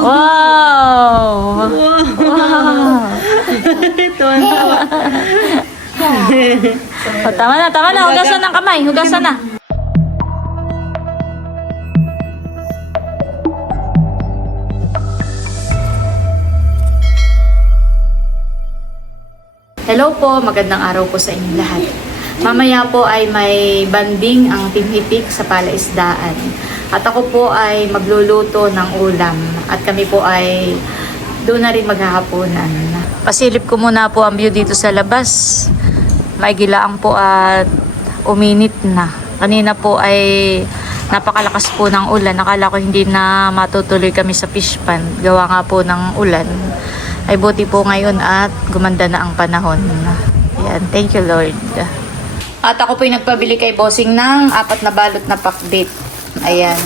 Wow! Wow! Tuwan-tuwa. O, tama na, tama na. Hugasan ng kamay. Hugasan na. Hello po, magandang araw po sa inyong lahat. Mamaya po ay may banding ang Team Hipik sa palaisdaan. At ako po ay magluluto ng ulam. At kami po ay doon na rin maghahaponan. Pasilip ko muna po ang view dito sa labas. Maigilaang po at uminit na. Kanina po ay napakalakas po ng ulan. Nakala ko hindi na matutuloy kami sa fish pond. Gawa nga po ng ulan. Ay buti po ngayon at gumanda na ang panahon. Yan, thank you Lord. At ako po yung nagpabili kay Bossing ng apat na balot na pakbit. Ayan.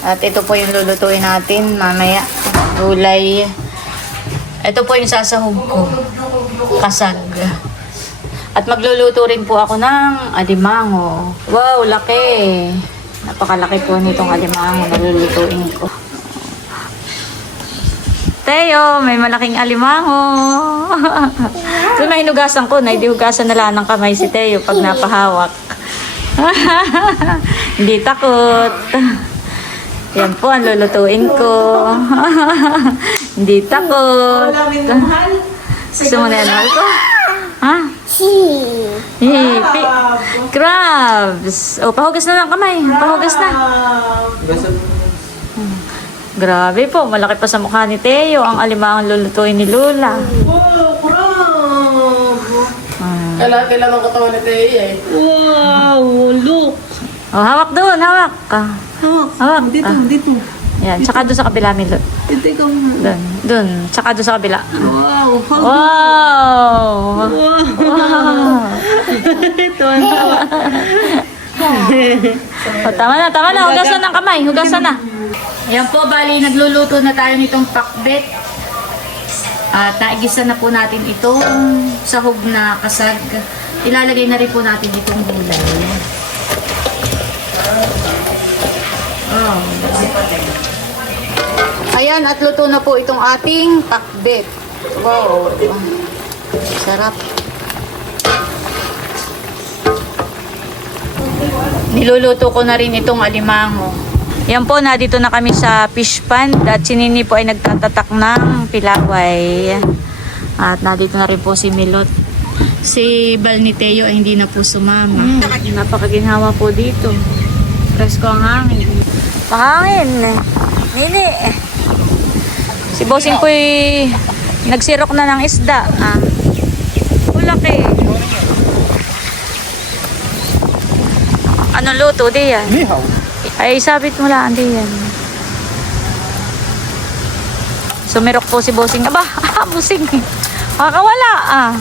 At ito po yung lulutuin natin mamaya. Gulay. Ito po yung sasahog ko. Kasag. At magluluto rin po ako ng alimango. Wow, laki. Napakalaki po nitong alimango na lulutuin ko. Teo, may malaking alimango. Ito na hinugasan ko, na hugasan na lang ng kamay si Teo pag napahawak. Hindi takot. Yan po ang lulutuin ko. Hindi takot. Gusto mo na yan, mahal ko? Ha? Hipi. Crabs. O, pahugas na ng kamay. Pahugas na. Grabe po, malaki pa sa mukha ni Teo ang alimangang lulutuin ni Lola. Wow, crab! Hmm. Kailangan kailangan ng katawan ni Teo eh. Wow, look! Oh, hawak doon, hawak. Ah, Hawak. hawak. Dito, Ah. dito. Yan, tsaka doon sa kabila, Milo. Dito ikaw. Doon, doon, tsaka doon sa kabila. Wow. Wow! Wow. Wow! Tuwan-tuwa. O, tama na, tama na. Hugasan ng kamay. Hugasan na. Yan po, bali, nagluluto na tayo nitong pakbet. At naigisa na po natin itong sahog na kasag. Ilalagay na rin po natin itong gulay. Oh. Ayan, at luto na po itong ating pakbet. Wow. Sarap. Niluluto ko na rin itong alimango. Yan po, na dito na kami sa fish pond at si Nini po ay nagtatatak ng pilaway. At nandito na rin po si Milot. Si Bal ni Teo ay hindi na po sumama. Napakaginhawa po dito. Presko ang hangin. Mahangin. Nini. Si Bossing po ay nagsirok na ng isda. Ah. Ulaki. Ano luto di yan? Nihaw. Ay, sabit mo lang, di yan. Sumirok po si Bossing. Aba, ah, Bossing. Makakawala, ah.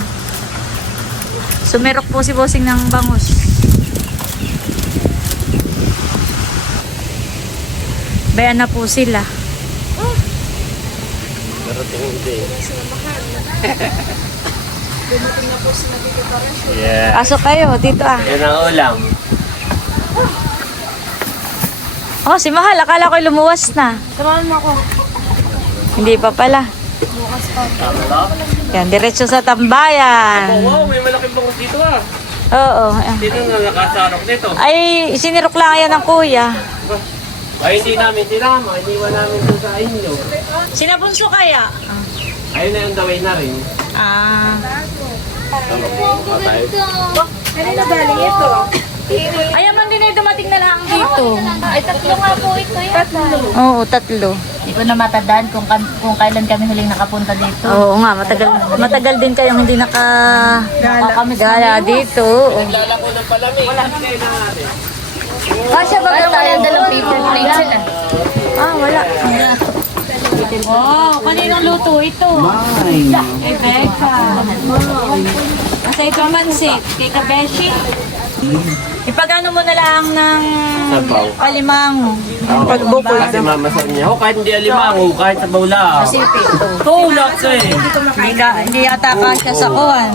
Sumirok po si Bossing ng bangus. Bayan na po sila. Darating hindi. Yeah. Pasok kayo, dito ah. Yan ang ulam. Oh, si Mahal, akala ko lumuwas na. Samahan mo ako. Hindi pa pala. Yan, diretso sa tambayan. Wow, may malaking bangus dito ah. Oo. ayan. Dito na nakasarok nito. Ay, sinirok lang yan ng kuya. Ay, hindi namin sinama. Iniwan namin doon sa inyo. Sinabunso kaya? Ayun na yung daway na rin. Ah. Patay. Ayaw man din ay dumating na lang dito. Ay, tatlo nga po ito yata. Oo, tatlo. Hindi ko na matandaan kung, kung kailan kami huling nakapunta dito. Oo nga, matagal matagal din kayong hindi naka Gala. kami gala dito. Oo. Lalako ng palamig. Wala. Natin. Kasya ba tayo dalawang paper plates sila? Ah, wala. Oh, kaninong luto ito? Kay Becca. Asa ito ang mansit? Kay Kabeshi? Ipagano mo na lang ng Sabaw. alimango. Oo. Pagbukol. Kasi mama sa niya, oh, kahit hindi alimango, kahit sa bawla. Kasi ito. Tulak eh. Hindi, ka, hindi yata kasya sa kuhan.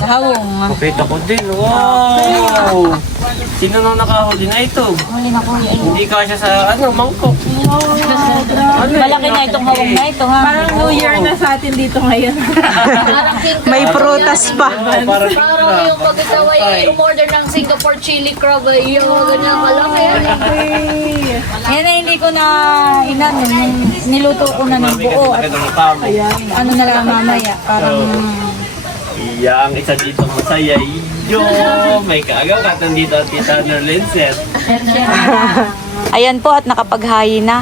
Sa hawong. Kapit ako din. Wow! Sino nang nakahuli na ito? Huli na kuya. Hindi kasya sa ano, mangkok. Malaki na itong hawak na ito ha. Parang New Year na sa atin dito ngayon. Parang king May prutas pa. Para Parang yung pag ikaw ay umorder ng Singapore chili crab ay yung ganyan kalaki. Yan na hindi ko na inan. Niluto ko na ng buo. At ano na lang mamaya. Parang Iya, ang isa dito masaya. Yo, may kaagaw ka nandito at tita Nerlinset. Ayan po at nakapaghayi na.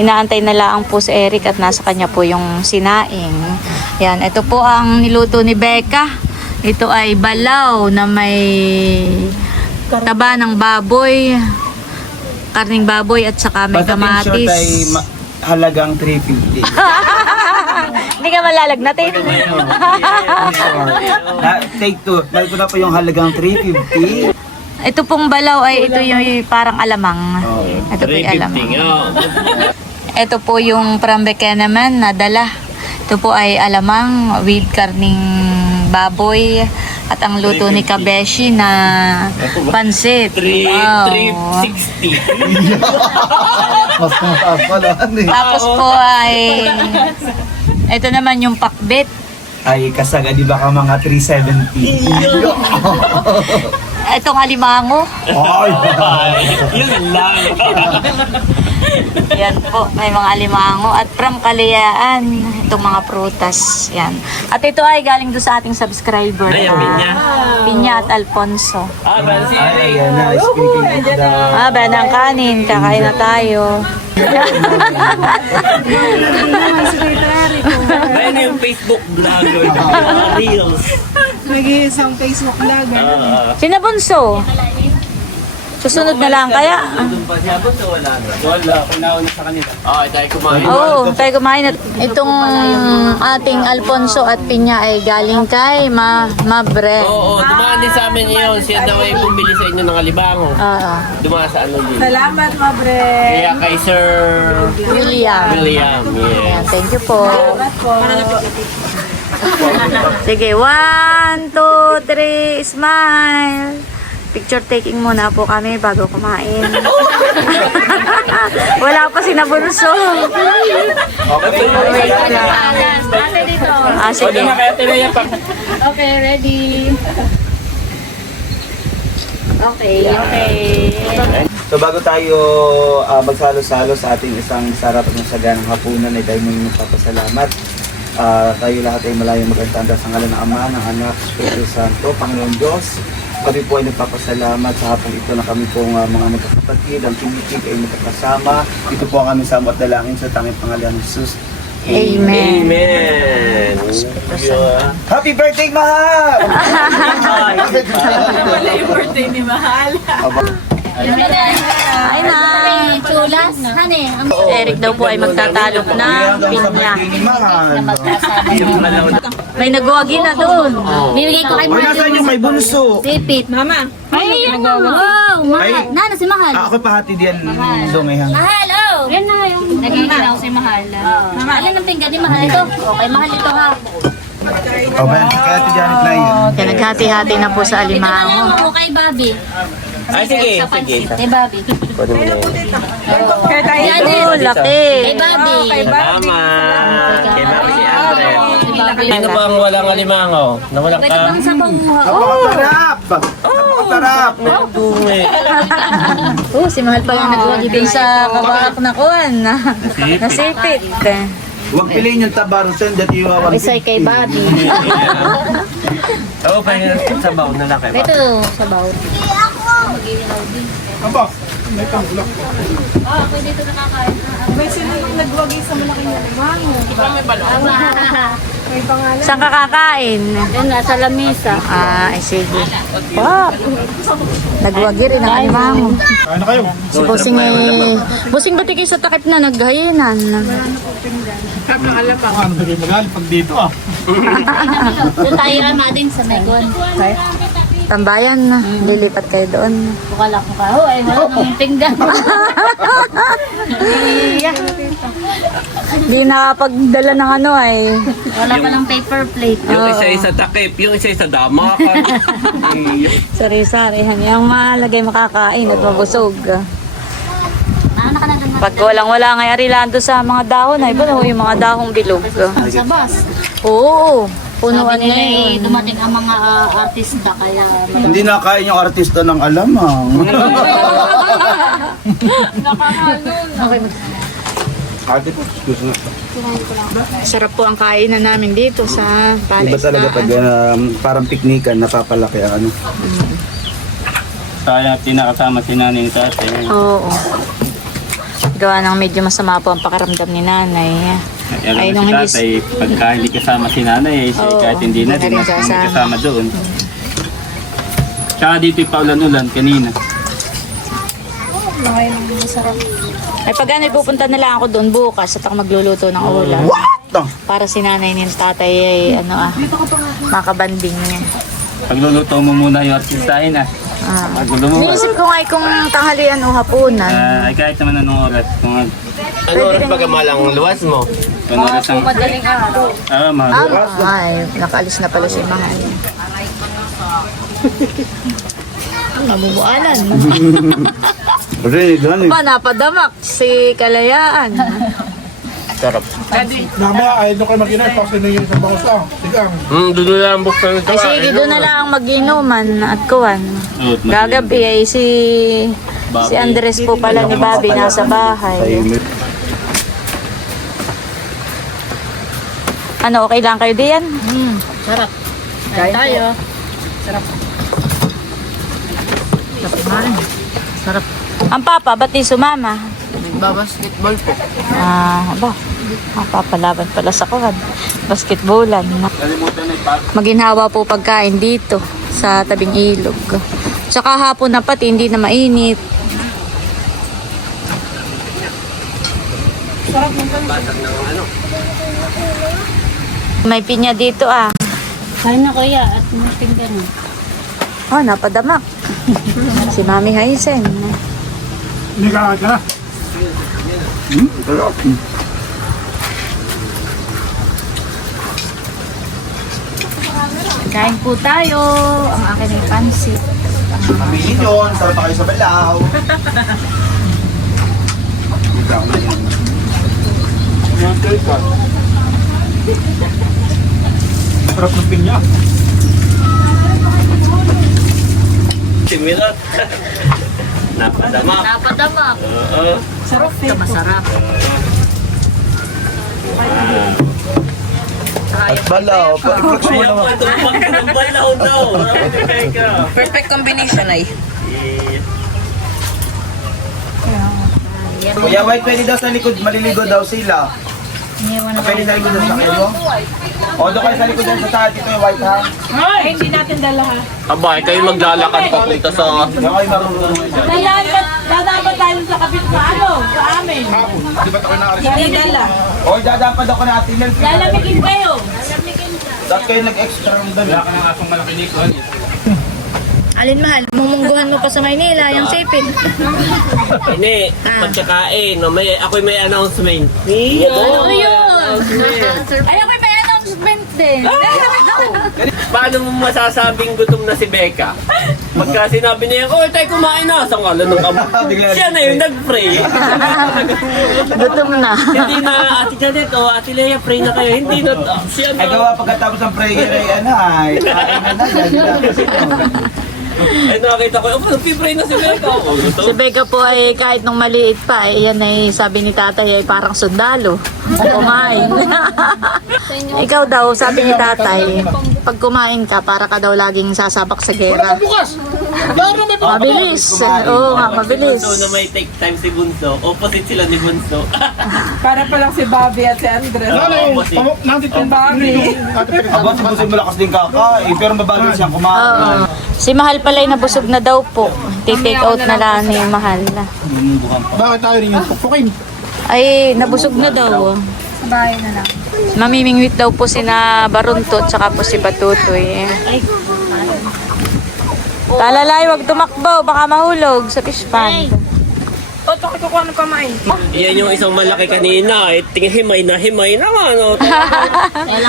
Inaantay na lang po si Eric at nasa kanya po yung sinaing. Yan, ito po ang niluto ni Becca. Ito ay balaw na may taba ng baboy, karning baboy at saka may Basta kamatis. Halagang 350. Hindi ka malalagnatin. na, take two. Dahil ko na po yung halagang 350. ito pong balaw ay ito yung parang alamang. Oh. Ito po yung alamang. 350 nga. Ito po yung prambeke naman na dala. Ito po ay alamang with karning baboy at ang luto ni Kabeshi na pansit. 3, Wow. 360. Mas mataas pala. Tapos po ay ito naman yung pakbet. Ay, kasaga, di ba ka mga 370? Itong alimango. Ay! Yun lang. Yan po, may mga alimango. At from Kalayaan, itong mga prutas. Yan. At ito ay galing doon sa ating subscriber Ay, ang pinya. Pinya at Alfonso. Ah, Ay, Bansiri. ayan na. Speaking of the... Ah, ba ng kanin, kakain na tayo. Ayun yung Facebook vlogger. Reels. Nag-iisang Facebook vlog. Ah, Sinabunso. Susunod na lang kaya. Doon pa siya ba? So, wala na. Wala. Kung nauna sa kanila. Ah, tayo kumain. Oo, oh, tayo kumain at itong ating Alfonso at Pinya ay galing kay Ma Mabre. Oo, dumaan din sa amin yun. Siya daw ay bumili sa inyo ng alibango. Oo. Dumaan sa ano din. Salamat, Mabre. Kaya kay Sir William. William. Ayan, Yes. thank you po. Salamat po. Sige, one, two, three, smile. Picture taking muna po kami bago kumain. Wala pa sinabunso. Wait lang. Ah, O, sige. di kaya tinaya pa. Okay, ready. Okay, okay. So bago tayo ah, magsalo-salo sa ating isang sarap at masaganang hapunan ay tayo muna magpapasalamat. Ah, tayo lahat ay malayong magantanda sa ngalan ng Ama, ng Anak, Espiritu Santo, Panginoon Diyos. Kami po ay nagpapasalamat sa hapon ito na kami pong ah, mga nagkakapatid, ang tinitig ay magkakasama. Ito po ang aming samot dalangin sa tanging pangalan ng Jesus. Amen. Amen. Yeah. Happy birthday, Mahal! Yung birthday ni Mahal. Ay na. chulas. Hane, ang Eric daw po ay magtatalok na pinya. Mahal! May nagwagi na doon. bibigay ko kay Ay, nasaan yung may bunso? Pipit. Mama. Ay, wow, mahal. Nana, si Mahal. Ah, ako pahati diyan dumehang. Mahal, oh. Yan na yung... Nagiginaw si Mahal. Mama, alin ang pinggan ni Mahal ito? Okay, Mahal ito ha. O ba, kaya ati Janet na yun. Kaya naghati-hati na po sa Ito na alimango. ako kay Bobby. Ay, sige, Sa sige. pansit. Kay Bobby. Pwede mo na yun. Kaya tayo. Janet. Oh, laki. Kay Bobby. Salamat. Kay Mami si Andre. Si Bobby. Sino ba ang walang alimango? Nawala Pwede ka? bang sa panguha? Napakasarap! Napakasarap! Tungi. Oh, si Mahal pa yung nagwagi din sa kabaak na kuwan. Nasipit. Huwag piliin yung tabarusan dati yung awang Isay kay Bobby. Oo, pa yung sabaw na lang kay Bob. Ito, sa bawat. May sino yung nagwagi sa malaking alimango? May pangalan. Saan ka kakain? Yan, nasa lamisa. Ah, ay sige. Wow. Nagwagi rin ang alimango. Ano kayo? Si Busing ay... Busing ba't kayo sa takip na naghayinan? Ano ba kayo magalit pag dito ah? Doon tayo rama din sa Megon. Tambayan na. Lilipat kayo doon. Bukala ko ka. Oh, ay wala nang pinggan. Di nakapagdala ng ano ay. Wala pa lang paper plate. Yung isa-isa takip, yung isa-isa dama Sari-sari. Yung malagay makakain at mabusog. Pag walang-wala nga arilando sa mga dahon ay ba yung mga dahong bilog. Sa bus. Oo. Punuan na nila eh, yun. dumating ang mga ah, artista kaya Hindi na kaya yung artista ng alamang. Ate po, excuse me. sarap po ang kainan namin dito sa Iba talaga pag um, parang piknikan, napapalaki ang ano. Kaya tinakasama si nanay ni tatay. Oo. Gawa ng medyo masama po ang pakiramdam ni nanay. Ay, Ay, alam nung mo hindi- si tatay, pagka hindi kasama si nanay, eh, siya Oo, kahit hindi na hindi rin sasama. kasama doon. Tsaka dito yung paulan-ulan kanina. Ay pag ano, pupunta na lang ako doon bukas at ako magluluto ng ulam. What? the- Para si nanay ni tatay ay ano ah, makabanding niya. Pagluluto mo muna yung artistahin ah. Ah. Pag mo, Iniisip ko nga eh kung tanghalian o hapunan. Ah, ay kahit naman anong oras. Kung ano oras ba kamalang luwas mo? kung oras ang... madaling araw. Ah, mahal. Ah, ay, nakaalis na pala si Mahal. Nabubualan. Rinig, rinig. Pa, napadamak si Kalayaan. Sarap. Mamaya, ay doon kayo mag-inay, pasinigil sa bangsa. Sigang. Hmm, doon na lang buksan ito. Ay sige, doon na lang mag-inuman at kuwan. Mag- Gagabi ay si si Andres po pala ni Bobby nasa bahay. Ano, okay lang kayo diyan? Hmm, sarap. Kain tayo. Sarap. Sarap man. Sarap. Ang papa, ba't di sumama? Nagbabasketball po. Ah, ba? Mapapalaban pala sa kuwan. Basketballan. Maginhawa po pagkain dito sa tabing ilog. Tsaka hapon na pati, hindi na mainit. May pinya dito ah. Kain na kuya at muting na. Oh, napadamak. si Mami Haisen. Hindi ka ka. Hmm, Kain po tayo. Ang akin ay pansit. Sabihin yun, sarap pa kayo sa balaw. Sarap ng pinya. Simirot. Napadama. Napadamak. Oo. Sarap eh. Masarap. At balaw, pa-reflex mo naman. ng balaw daw. Perfect combination ay. Kuya White, pwede daw sa likod, maliligo daw sila. Pwede sa likod daw sa kayo? O, doon kayo sa likod daw sa taas, dito yung White ha? Ay, hindi natin dala ha. Aba, kayo maglalakad papunta sa... Doon kayo marunong. Dalapat, dalapat tayo sa kapit sa ano, sa amin. Di ba tayo naaris? Hindi dala. O, dadapad ako na Ate Mel. Lalamigin kayo. Dapat kayo nag-extra ng dami. Wala ka ng asong malaki nito. Alin mahal, mumungguhan mo pa sa Maynila, yung sipin. Hindi, pagkakain. No, may, ako'y may announcement. Ano yun? Ay, ako may announcement din. Paano mo masasabing gutom na si Becca? Pagka sinabi niya, oh, tayo kumain na. Sa ngala ng amo. Siya na yung nag-pray. Gutom na. Hindi na, Ate Janet, o Ate Lea, pray na kayo. Hindi na, siya Ay, na. gawa pagkatapos ng prayer ay ano ay, kain na na, dyan Ay, nakakita ko, oh, nag-pray na si Becca. Oh, Si. Becca po ay kahit nung maliit pa, ay yan ay sabi ni tatay ay parang sundalo. Kumain. Ikaw daw, sabi ni tatay, pag kumain ka, para ka daw laging sasabak sa gera. Bukas! Laro may Mabilis. Oo nga, mabilis. Bunso na may take time si Bunso. Opposite sila ni Bunso. Para pa lang si Bobby at si Andres. Yung pamuk natin Si Bobby. Aba, si Busoy malakas din kakain, pero mabagal siyang kumain. Si Mahal pala ay nabusog na daw po. Take out na lang ni Mahal. Bakit tayo rin yung pupukin? Ay, nabusog na daw. Sa bahay na lang. Mamimingwit daw po si na Baruntot, tsaka po si Batutoy. Ay, Talalay, wag tumakbo, baka mahulog sa fish pond. O, ito kukuha ng pamain. Yan yung isang malaki kanina. Eh, tingin himay na himay naman. Oh.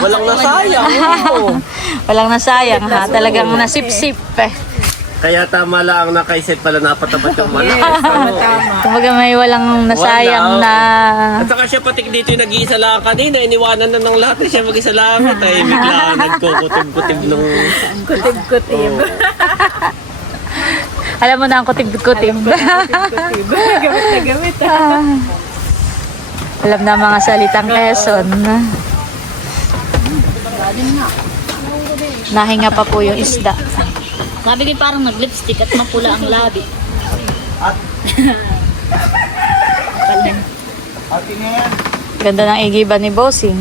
Walang nasayang. Oh. Walang nasayang ha. Talagang nasip-sip eh. Kaya tama lang na kay Seth pala napatapat yung malaki. Kumbaga may walang nasayang Wala, na... At saka siya pati dito yung nag-iisa lang kanina, iniwanan na ng lahat na siya mag-isa lang. At ay bigla nagkukutib-kutib nung... Kutib-kutib. Alam mo na ang kutib-kutib. gamit na gamit. ah. Alam na ang mga salitang Quezon. Nahinga pa po yung isda. Sabi ko parang nag-lipstick at mapula ang labi. Na. Ganda ng igiba ni Bossing.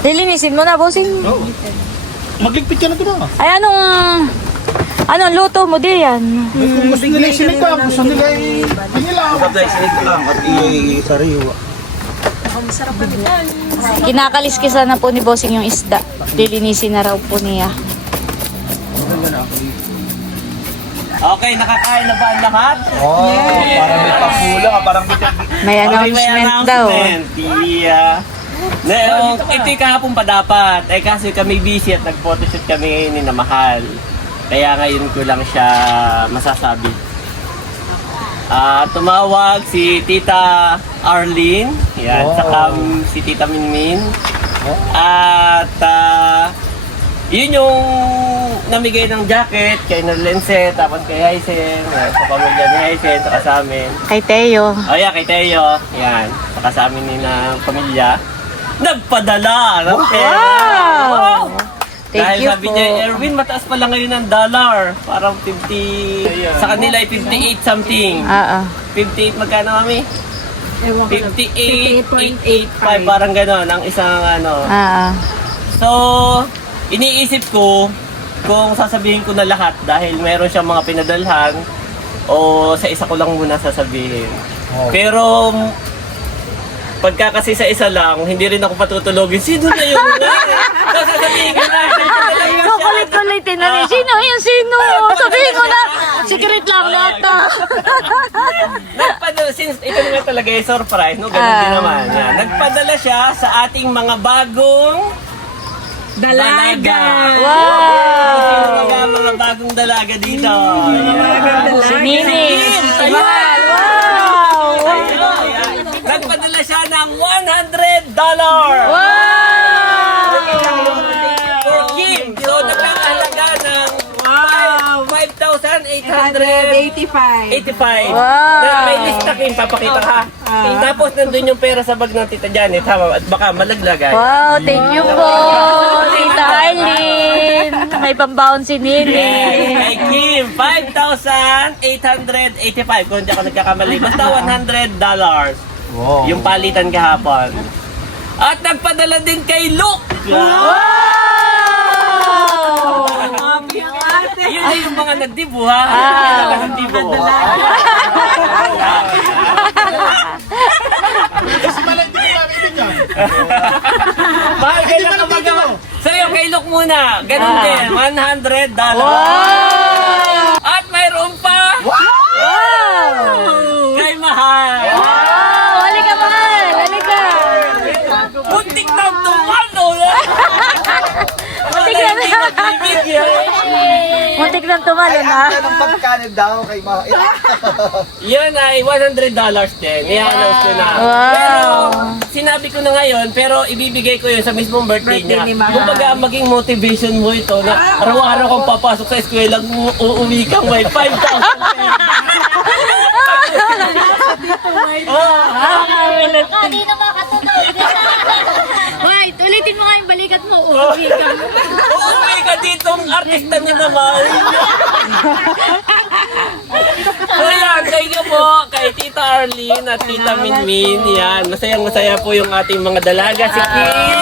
Lilinisin mo na, Bossing. Magligpit ka na ito na. Ay, anong... Anong luto mo di yan? Kung gusto nila isinika, gusto nila inilaw. Sabay, sinito lang at i-sariwa. Kinakaliskisa na po ni Bossing yung isda. Lilinisin na raw po niya. Okay, nakakain na ba ang lahat? Oh, parang may pakulang, ah, parang bitin. May announcement daw. Yeah. Na, yung, ito yung kahapon pa dapat. Eh kasi kami busy at nag-photoshoot kami ni na Mahal. Kaya ngayon ko lang siya masasabi. Ah, tumawag si Tita Arlene, yan, Wow. saka si Tita Minmin. At ah, yun yung namigay ng jacket kay Nerlense, tapos kay Hysen, yan, sa pamilya ni Hysen, saka sa amin. Kay Teo. Oh yeah, kay Teo. Yan. Saka sa amin ni ng pamilya. Nagpadala ng pera. Wow! Thank Dahil you sabi po. niya, Erwin, mataas pala ngayon ng dollar. Parang 50, sa kanila ay 58 something. Oo. 58, magkano mami? Ewan ko lang. 58.85, parang gano'n, ang isang ano. Oo. So, iniisip ko kung sasabihin ko na lahat dahil meron siyang mga pinadalhan o sa isa ko lang muna sasabihin. Pero pagka kasi sa isa lang, hindi rin ako patutulogin. Sino na yun? so, sasabihin ko na. Kukulit-kulitin na rin. Sino yung sino? Sabihin ko na. Secret lang nata. Nagpadala, since ito nga talaga yung surprise, no? Ganun din Ah. naman. Yan. Nagpadala siya sa ating mga bagong dalaga. Wow! Sino mga mga bagong dalaga dito? Yan. Si Nini. Si Mahal. Wow! Nagpadala siya ng $100 Wow! for Kim. So, nagkakalaga ng Wow! 5,885. 85. Wow. Na may lista Kim, papakita ka. Tapos nandun yung pera sa bag ng Tita Janet, ha? At baka malaglagan. Wow, thank you po, Tita Arlene. May pambaon si Nini. kay Kim, 5,885. Kung hindi ako nagkakamali, basta $100. Wow. Yung palitan kahapon. At nagpadala din kay Luke. Yun na yung mga nagdibo ha. Ah. Nagdibo. Kasi malay din yung namin yan. Mahal ka lang kapag Sa'yo kay Luke muna. Ganun din. $100. At mayroon pa kay Mahal. Wow, halika mahal, halika. Puntik na tumalo. Muntik na Muntik na tumalo Ay, na. ang ng pagkano daw kay mga... Yan ay $100 din. I-announce ko na. Wow. Pero, sinabi ko na ngayon, pero ibibigay ko yun sa mismong birthday, niya. Kumbaga, maging motivation mo ito na araw-araw kang papasok sa eskwela, u- uuwi kang may 5,000 Oh, Ah, di na makatunog. Wait, ulitin mo nga yung balikat mo. Uuwi ka. uuwi ka dito, ang artista niya naman. so yan, thank you po kay Tita Arlene at Tita Minmin. Yan, masayang masaya po yung ating mga dalaga. Si King.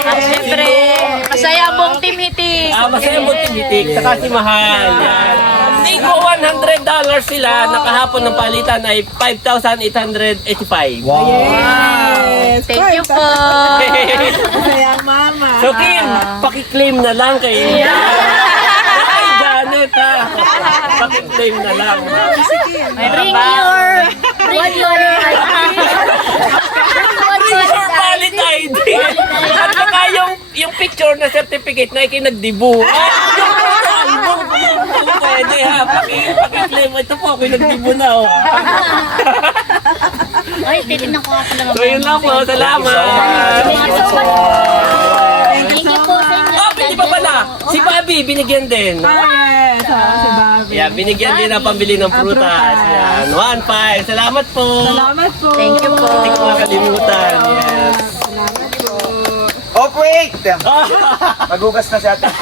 At syempre, masaya pong Team Hitik. Ah, masaya mo timitik, saka si Mahal. Yan. Nego $100 sila, nakahapon ng palitan ay 5,885. Wow. Yes. Thank you po. Kaya mama. So Kim, pakiklaim na lang kay Kay Janet ha. Pakiklaim na lang. Bring your Valid ID. At saka yung, yung picture na certificate na ikinagdibu. Yung album. Kung pwede ha. Paki, paki-claim. Ito po, ako yung nagdibu na. Oh. Ay, titignan ko nga pala So yun lang po. Salamat. Thank you po sa inyo. Oh, pwede pa pala. Si Bobby, binigyan din. Yes, ah, si Bobby. Yeah, binigyan din ng pambili ng prutas. Yan. One five. Salamat po. Salamat po. Thank you po. Hindi ko makalimutan. Yes. Oh, wait! Magugas na si ate.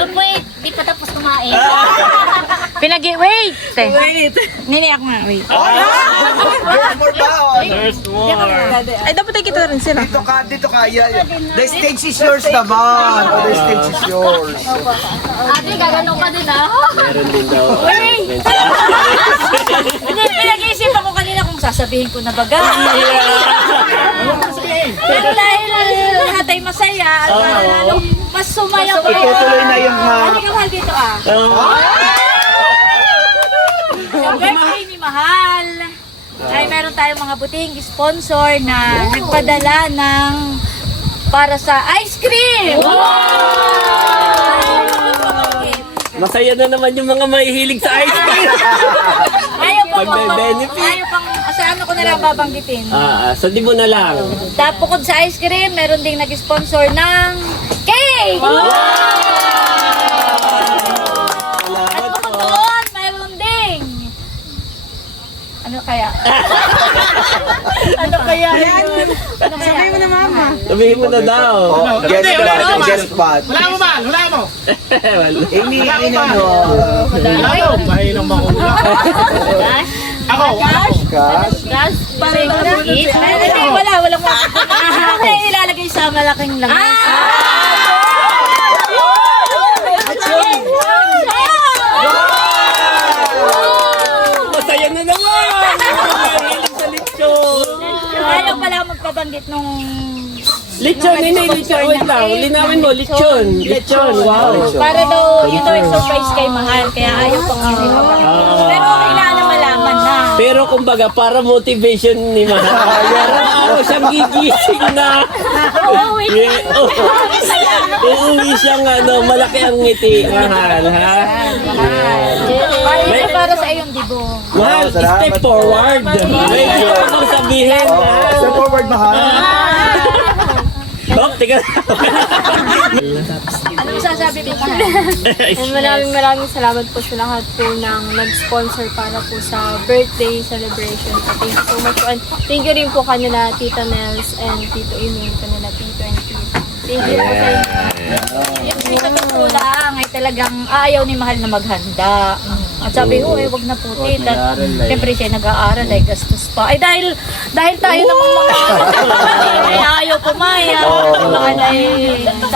Oh, wait, di pa tapos kumain. Pinagi, wait! Wait. Nini ako nga, wait. There's more baon. There's more. Ay, dapat ay kita rin sila. Dito ka, dito ka. Yeah, The stage is yours naman. Oh, the stage is yours. Ate, gagano ka din ah. Meron din daw. Hindi, pinag-iisipan ko kanina kung sasabihin ko na baga. Pero dahil lahat ay masaya, at lalong mas sumaya pa yun. Itutuloy na yung uh, Halika mahal dito ah. Sa birthday ni Mahal, ay meron tayong mga buting sponsor na nagpadala ng para sa ice cream! Masaya na naman yung mga mahihilig sa ice cream. Ayaw pang Magbe-benefit. Ayaw pang, sa ano ko na lang babanggitin. Ah, ah, so di mo na lang. Tapos sa ice cream, meron ding nag-sponsor ng cake! At kaya? ano kaya yun? Ano kaya? Sabi mo na mama. Sabihin mo na daw. Oh, guess what? Guess what? Wala mo ba? Wala mo. Wala. Ini, ini, ano? Mahinom ako. Ako. Gas? Gas? Parang? Hindi, wala, walang mga. Hindi, ilalagay sa malaking lamas. Masaya na naman! Mahihilig sa lechon. Ayaw pala magpabanggit nung Lechon, hindi, lechon. Wait lang, linawin mo, lechon. Lechon, wow. Para daw, yun daw yung surprise kay Mahal, kaya ayaw pang Pero kailangan na malaman na. Pero kumbaga, para motivation ni Mahal. Araw-araw siyang gigising na. Oh. Uuwi siyang ano, malaki ang ngiti, Mahal, ha? Para, sa dibo. Mahal, Salamat step forward. May gusto mong sabihin, ha? Step forward, mahal. Oh, teka. Ano sasabi mo Mahal? And maraming maraming salamat po sa lahat po ng nag-sponsor para po sa birthday celebration. So thank you so much po. And thank you rin po kanila Tita Nels and Tito Email, kanila Tito and Tito. Thank you po sa inyo. Yung si totoo lang ay talagang ayaw ni Mahal na maghanda. At sabi ko, eh, wag na po, tita. Siyempre siya nag-aaral, ay gastos pa. Ay dahil, dahil tayo namang mga ay ayaw pumayag. Mahal ay...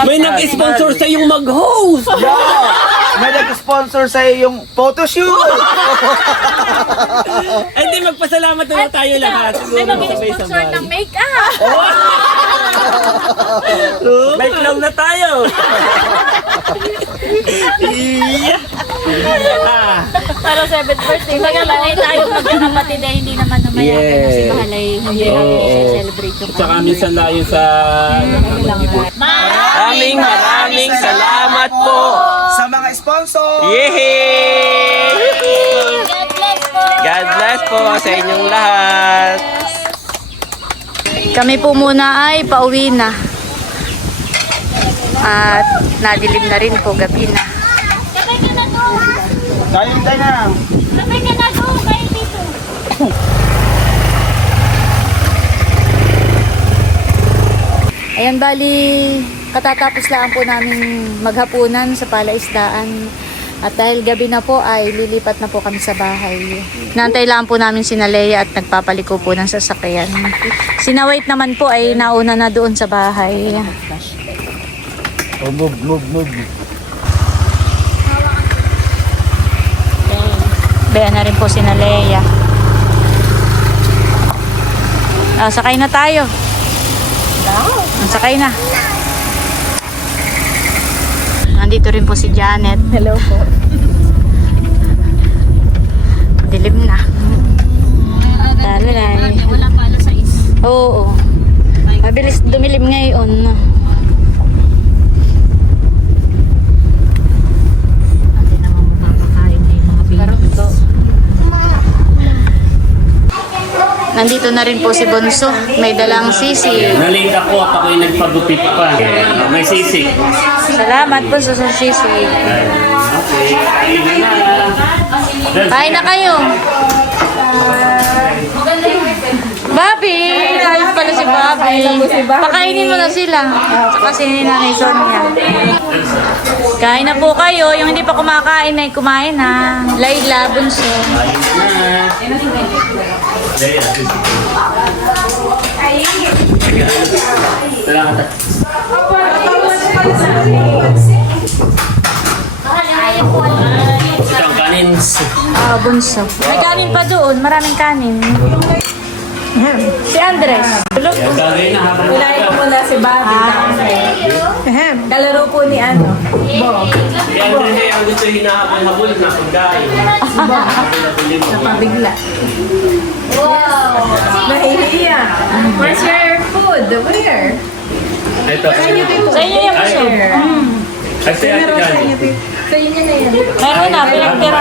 May nag-sponsor sa yung mag-host. Yeah! May nag-sponsor sa'yo yung photoshoot! Ay, Hindi, magpasalamat na lang tayo lahat. May mag-sponsor ng make-up. May club na tayo. Iya. Ah, Para 7th birthday. Baga ba ay tayo magkakapatid ay hindi naman namayagan na si Yes. Mahal ay hindi natin siya celebrate yung Tsaka minsan layo sa... Maraming maraming salamat po. Sa mga sponsor! Yehey! God bless po. God bless po sa inyong lahat. Kami po muna ay pauwi na. At nadilim na rin po, gabi na. Sabay ka na to. Tayo tayo na! Sabay ka na to. Kayo dito. Ayan, bali, katatapos lang po namin maghapunan sa palaisdaan. At dahil gabi na po ay lilipat na po kami sa bahay. Nantay lang po namin si Nalea at nagpapaliko po ng sasakyan. Sinawait naman po ay nauna na doon sa bahay. Oh, move, move, move. Bayan na rin po si Nalea. Ah, sakay na tayo. Sakay na. Nandito rin po si Janet. Hello po. Dilim na. Talalay. Wala pa alas 6. Oo. Mabilis dumilim ngayon. Ate naman makakakain na yung mga babies. Nandito na rin po si Bonso. May dalang sisi. Nalate ako at ako'y nagpagupit pa. May sisig. Salamat po sa sisi. Okay, kain na kayo. Bobby! Ayos pala si Bobby. Pakainin mo na sila. Saka si Nanay Sonia. Kain na po kayo. Yung hindi pa kumakain ay kumain na. Layla, Bunso. Kain na. Ito ang kanin. Ah, Bunso. May kanin pa doon. Maraming kanin. Si Andres. Yung habang Unahin ko muna si Bobby. Ahem. Kalaro po ni ano. Bo. Si Andre ang gusto hinahabol-habol na pagkain. Mo. Mabigla. Wow! Nahihiya. Where's your food? Where? Ito. Sa inyo yan, Bunso. Mm. Ay, si Ate Gani. Sa inyo na yan. Meron na, pinagtira.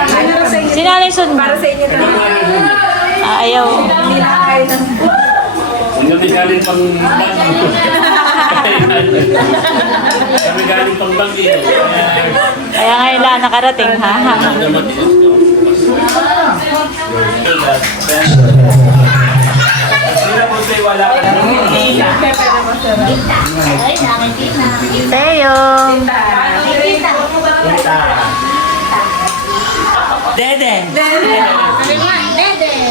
Si Nanay Sonia. Para sa inyo na. Ayaw. Kami galing pang bag. kami galing pang dito. Kaya ngayon lang nakarating, ha? Teo. Dede! Dede.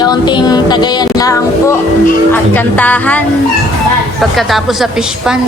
Kaunting tagayan lang po at kantahan pagkatapos sa fish pan.